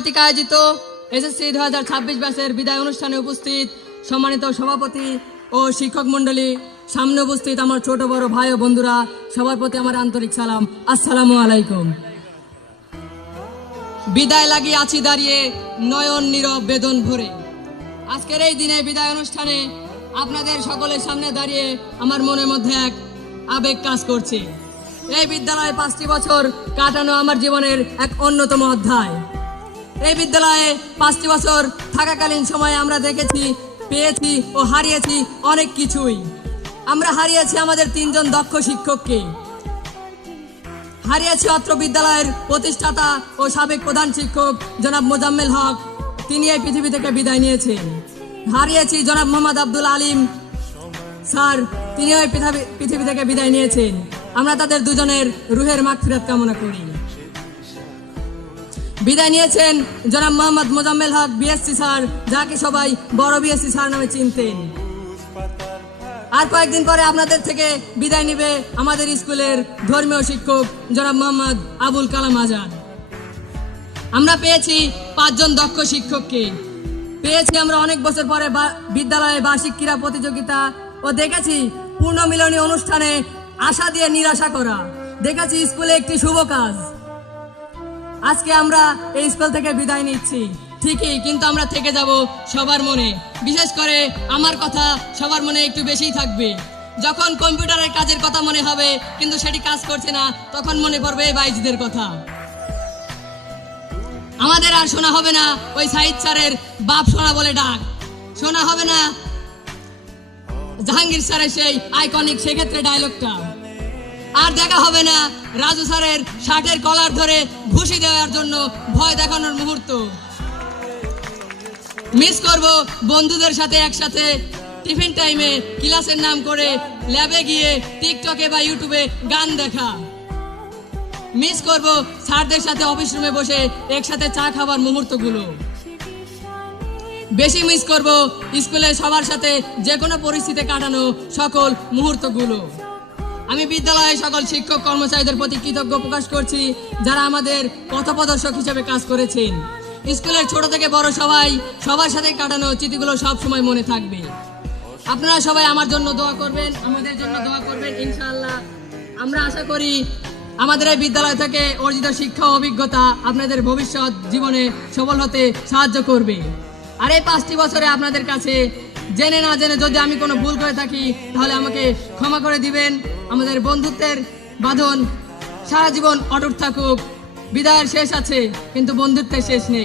কর্তৃক আয়োজিত এসএসসি 2026 ব্যাচের বিদায় অনুষ্ঠানে উপস্থিত সম্মানিত সভাপতি ও শিক্ষক মণ্ডলী, সামনে উপস্থিত আমার ছোট বড় ভাই ও বন্ধুরা, সবার প্রতি আমার আন্তরিক সালাম, আসসালামু আলাইকুম। বিদায় লাগিয়ে আছি দাঁড়িয়ে, নয়ন নীরব বেদন ভরে। আজকের এই দিনে বিদায় অনুষ্ঠানে আপনাদের সকলের সামনে দাঁড়িয়ে আমার মনের মধ্যে এক আবেগ কাজ করছে। এই বিদ্যালয়ে 5টি বছর কাটানো আমার জীবনের এক অন্যতম অধ্যায়। এই বিদ্যালয়ে 5টি বছর থাকাকালীন সময়ে আমরা দেখেছি, পেয়েছি ও হারিয়েছি অনেক কিছুই। আমরা হারিয়েছি আমাদের 3 জন দক্ষ শিক্ষককে, হারিয়েছি অত্র বিদ্যালয়ের প্রতিষ্ঠাতা ও সাবেক প্রধান শিক্ষক জনাব মোজাম্মেল হক, তিনি এই পৃথিবী থেকে বিদায় নিয়েছেন। হারিয়েছি জনাব মোহাম্মদ আব্দুল আলিম স্যার, তিনিও এই পৃথিবী থেকে বিদায় নিয়েছেন। আমরা তাদের দুজনের রুহের মাগফিরাত কামনা করি। বিদায় নিয়েছেন জনাব মোহাম্মদ মোজাম্মেল হক বিএসসি স্যার, যাকে সবাই বড় বিএসসি স্যার নামে চিনতেন। আর কয়েকদিন পরে আপনাদের থেকে বিদায় নিবে আমাদের স্কুলের ধর্মীয় শিক্ষক জনাব মোহাম্মদ আবুল কালাম আজাদ। আমরা পেয়েছি 5 জন দক্ষ শিক্ষককে, পেয়েছি আমরা অনেক বছর পরে বিদ্যালয়ে বার্ষিক ক্রীড়া প্রতিযোগিতা, ও দেখেছি পূর্ণমিলনী অনুষ্ঠানে আশা দিয়ে নিরাশা করা, দেখেছি স্কুলে একটি শুভ কাজ। আজকে আমরা এই স্কুল থেকে বিদায় নিচ্ছি ঠিকই, কিন্তু আমরা থেকে যাব সবার মনে। বিশেষ করে আমার কথা সবার মনে একটু বেশিই থাকবে। যখন কম্পিউটারের কাজের কথা মনে হবে কিন্তু সেটি কাজ করছে না, তখন মনে পড়বে বাইজিদের কথা। আমাদের আর শোনা হবে না ওই সাইদ স্যারের বাপ শোনা বলে ডাক, শোনা হবে না জাহাঙ্গীর স্যারের সেই আইকনিক সেক্ষেত্রে ডায়লগটা, আর দেখা হবে না রাজু স্যারের শার্টের কলার ধরে ঘুষি দেওয়ার জন্য ভয় দেখানোর মুহূর্ত। মিস করব বন্ধুদের সাথে একসাথে টিফিন টাইমে ক্লাসের নাম করে ল্যাবে গিয়ে টিকটকে বা ইউটিউবে গান দেখা। মিস করব স্যারদের সাথে অফিস রুমে বসে একসাথে চা খাবার মুহূর্তগুলো। বেশি মিস করব স্কুলে সবার সাথে যে কোনো পরিস্থিতিতে কাটানো সকল মুহূর্তগুলো। আমি বিদ্যালয়ে সকল শিক্ষক কর্মচারীদের প্রতি কৃতজ্ঞ প্রকাশ করছি, যারা আমাদের পথপ্রদর্শক হিসেবে কাজ করেছেন। স্কুলের ছোট থেকে বড় সবার সাথে কাটানো স্মৃতিগুলো সব সময় মনে থাকবে। আপনারা সবাই আমার জন্য দোয়া করবেন, আমাদের জন্য দোয়া করবেন ইনশাআল্লাহ। আমরা আশা করি আমাদের এই বিদ্যালয় থেকে অর্জিত শিক্ষা ও অভিজ্ঞতা আপনাদের ভবিষ্যৎ জীবনে সফল হতে সাহায্য করবে। আর এই 5টি বছরে আপনাদের কাছে জেনে না জেনে যদি আমি কোনো ভুল করে থাকি, তাহলে আমাকে ক্ষমা করে দিবেন। আমাদের বন্ধুত্বের বাঁধন সারা জীবন অটুট থাকুক। বিদায়ের শেষ আছে, কিন্তু বন্ধুত্বের শেষ নেই।